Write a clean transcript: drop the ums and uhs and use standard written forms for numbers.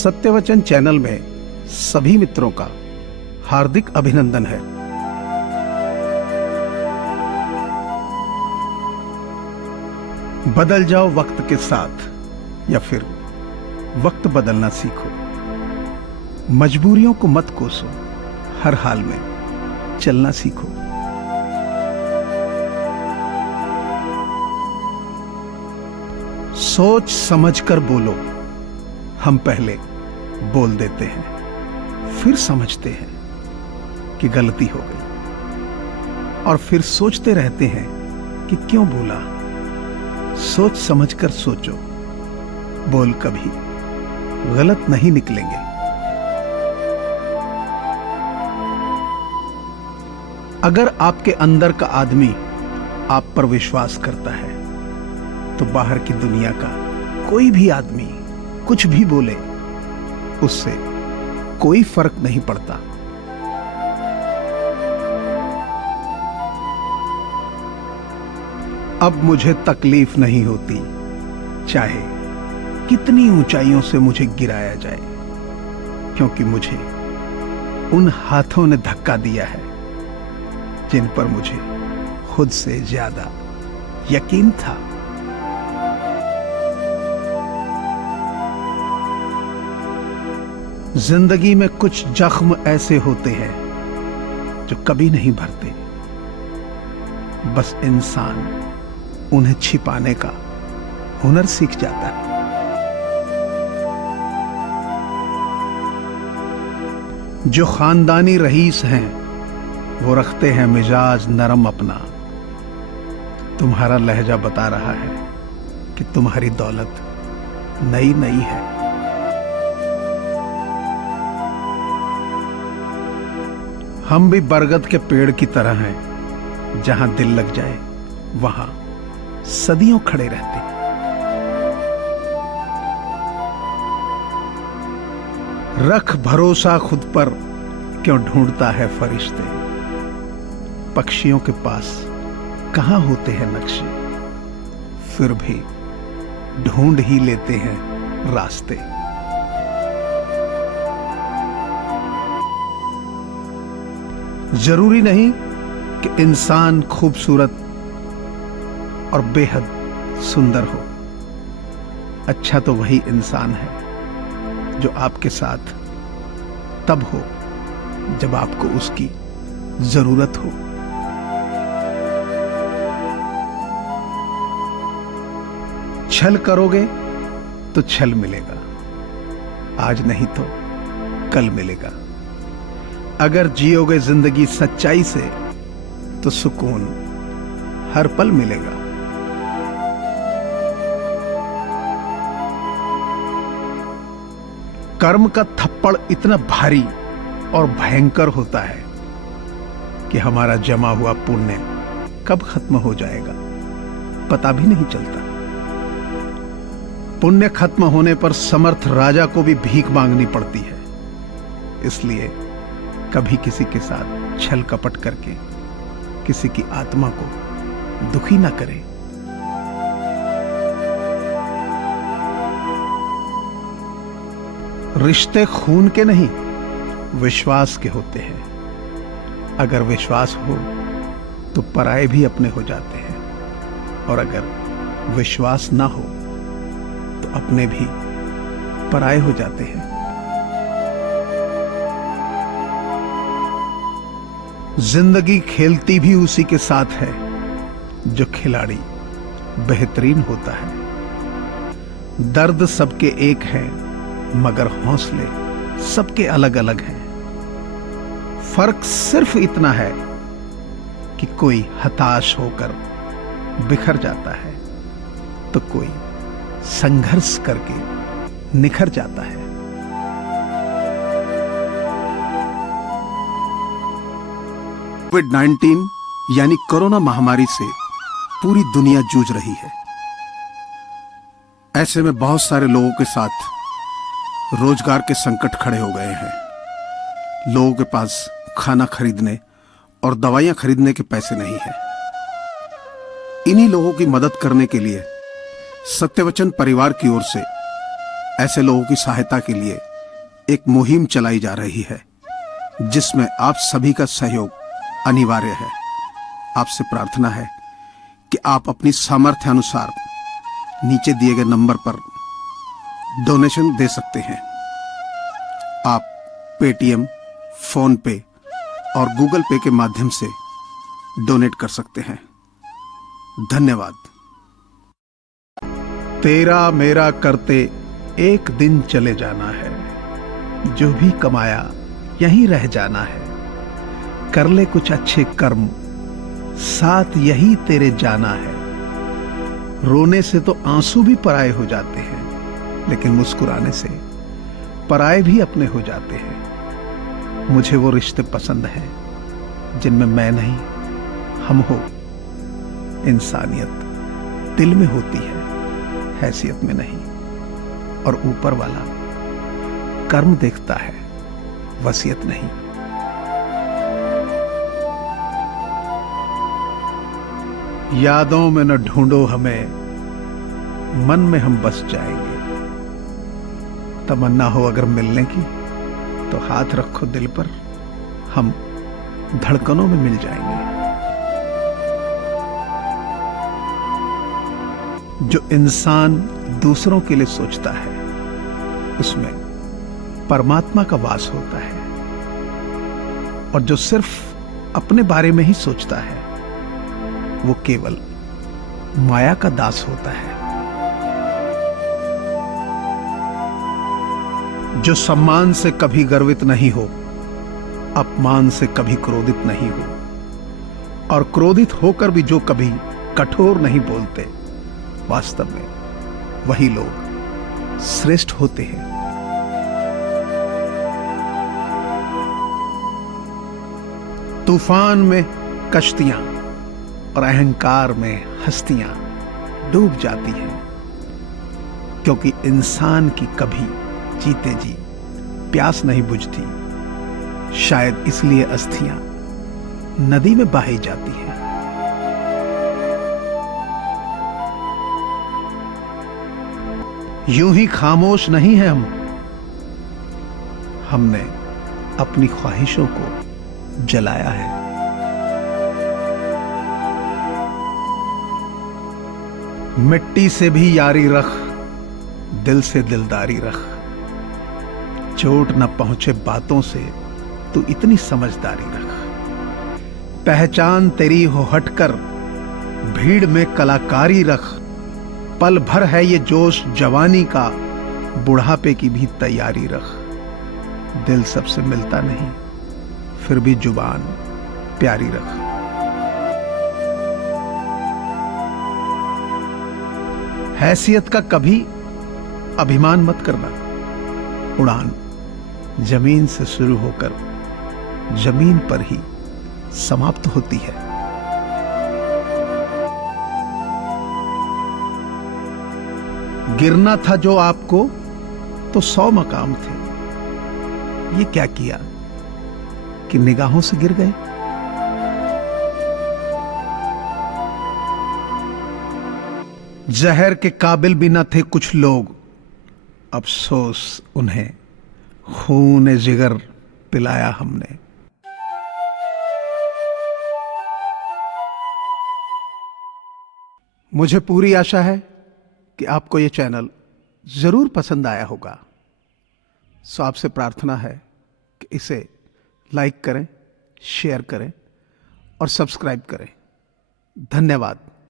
सत्यवचन channel में सभी मित्रों का हार्दिक अभिनंदन है। बदल जाओ वक्त के साथ या फिर वक्त बदलना सीखो। मजबूरियों को मत कोसो, हर हाल में चलना सीखो। सोच समझकर बोलो। हम पहले बोल देते हैं, फिर समझते हैं कि गलती हो गई, और फिर सोचते रहते हैं कि क्यों बोला। सोच समझकर सोचो, बोल कभी गलत नहीं निकलेंगे। अगर आपके अंदर का आदमी आप पर विश्वास करता है तो बाहर की दुनिया का कोई भी आदमी कुछ भी बोले उससे कोई फर्क नहीं पड़ता। अब मुझे तकलीफ नहीं होती, चाहे कितनी ऊंचाइयों से मुझे गिराया जाए, क्योंकि मुझे उन हाथों ने धक्का दिया है जिन पर मुझे खुद से ज्यादा यकीन था। जिंदगी में कुछ जख्म ऐसे होते हैं जो कभी नहीं भरते, बस इंसान उन्हें छिपाने का हुनर सीख जाता है। जो खानदानी रईस हैं वो रखते हैं मिजाज नरम अपना। तुम्हारा लहजा बता रहा है कि तुम्हारी दौलत नई नई है। हम भी बरगद के पेड़ की तरह हैं, जहां दिल लग जाए वहां सदियों खड़े रहते। रख भरोसा खुद पर, क्यों ढूंढता है फरिश्ते। पक्षियों के पास कहां होते हैं नक्शे, फिर भी ढूंढ ही लेते हैं रास्ते। जरूरी नहीं कि इंसान खूबसूरत और बेहद सुंदर हो। अच्छा तो वही इंसान है जो आपके साथ तब हो जब आपको उसकी जरूरत हो। छल करोगे तो छल मिलेगा, आज नहीं तो कल मिलेगा। अगर जियोगे जिंदगी सच्चाई से तो सुकून हर पल मिलेगा। कर्म का थप्पड़ इतना भारी और भयंकर होता है कि हमारा जमा हुआ पुण्य कब खत्म हो जाएगा पता भी नहीं चलता। पुण्य खत्म होने पर समर्थ राजा को भी भीख मांगनी पड़ती है। इसलिए कभी किसी के साथ छल कपट करके किसी की आत्मा को दुखी ना करें। रिश्ते खून के नहीं, विश्वास के होते हैं। अगर विश्वास हो तो पराये भी अपने हो जाते हैं, और अगर विश्वास ना हो तो अपने भी पराये हो जाते हैं। जिंदगी खेलती भी उसी के साथ है जो खिलाड़ी बेहतरीन होता है। दर्द सबके एक है मगर हौसले सबके अलग अलग हैं। फर्क सिर्फ इतना है कि कोई हताश होकर बिखर जाता है तो कोई संघर्ष करके निखर जाता है। कोविड-19 यानी कोरोना महामारी से पूरी दुनिया जूझ रही है। ऐसे में बहुत सारे लोगों के साथ रोजगार के संकट खड़े हो गए हैं। लोगों के पास खाना खरीदने और दवाइयां खरीदने के पैसे नहीं है। इन्हीं लोगों की मदद करने के लिए सत्यवचन परिवार की ओर से ऐसे लोगों की सहायता के लिए एक मुहिम चलाई जा रही है जिसमें आप सभी का सहयोग अनिवार्य है। आपसे प्रार्थना है कि आप अपनी सामर्थ्य अनुसार नीचे दिए गए नंबर पर डोनेशन दे सकते हैं। आप पेटीएम, फोन पे और गूगल पे के माध्यम से डोनेट कर सकते हैं। धन्यवाद। तेरा मेरा करते एक दिन चले जाना है, जो भी कमाया यहीं रह जाना है। कर ले कुछ अच्छे कर्म, साथ यही तेरे जाना है। रोने से तो आंसू भी पराये हो जाते हैं, लेकिन मुस्कुराने से पराये भी अपने हो जाते हैं। मुझे वो रिश्ते पसंद हैं जिनमें मैं नहीं, हम हो। इंसानियत दिल में होती है, हैसियत में नहीं। और ऊपर वाला कर्म देखता है, वसीयत नहीं। यादों में न ढूंढो हमें, मन में हम बस जाएंगे। तमन्ना हो अगर मिलने की तो हाथ रखो दिल पर, हम धड़कनों में मिल जाएंगे। जो इंसान दूसरों के लिए सोचता है उसमें परमात्मा का वास होता है, और जो सिर्फ अपने बारे में ही सोचता है वो केवल माया का दास होता है। जो सम्मान से कभी गर्वित नहीं हो, अपमान से कभी क्रोधित नहीं हो, और क्रोधित होकर भी जो कभी कठोर नहीं बोलते, वास्तव में वही लोग श्रेष्ठ होते हैं। तूफान में कश्तियां और अहंकार में हस्तियां डूब जाती हैं, क्योंकि इंसान की कभी जीते जी प्यास नहीं बुझती। शायद इसलिए अस्थियां नदी में बहाई जाती हैं। यूं ही खामोश नहीं है हम, हमने अपनी ख्वाहिशों को जलाया है। मिट्टी से भी यारी रख, दिल से दिलदारी रख। चोट न पहुंचे बातों से तू इतनी समझदारी रख। पहचान तेरी हो हटकर, भीड़ में कलाकारी रख। पल भर है ये जोश जवानी का, बुढ़ापे की भी तैयारी रख। दिल सबसे मिलता नहीं, फिर भी जुबान प्यारी रख। हैसियत का कभी अभिमान मत करना। उड़ान जमीन से शुरू होकर जमीन पर ही समाप्त होती है। गिरना था जो आपको तो 100 मकाम थे। ये क्या किया कि निगाहों से गिर गए। जहर के काबिल भी न थे कुछ लोग, अफसोस उन्हें खून जिगर पिलाया हमने। मुझे पूरी आशा है कि आपको यह चैनल जरूर पसंद आया होगा। सो आपसे प्रार्थना है कि इसे लाइक करें, शेयर करें और सब्सक्राइब करें। धन्यवाद।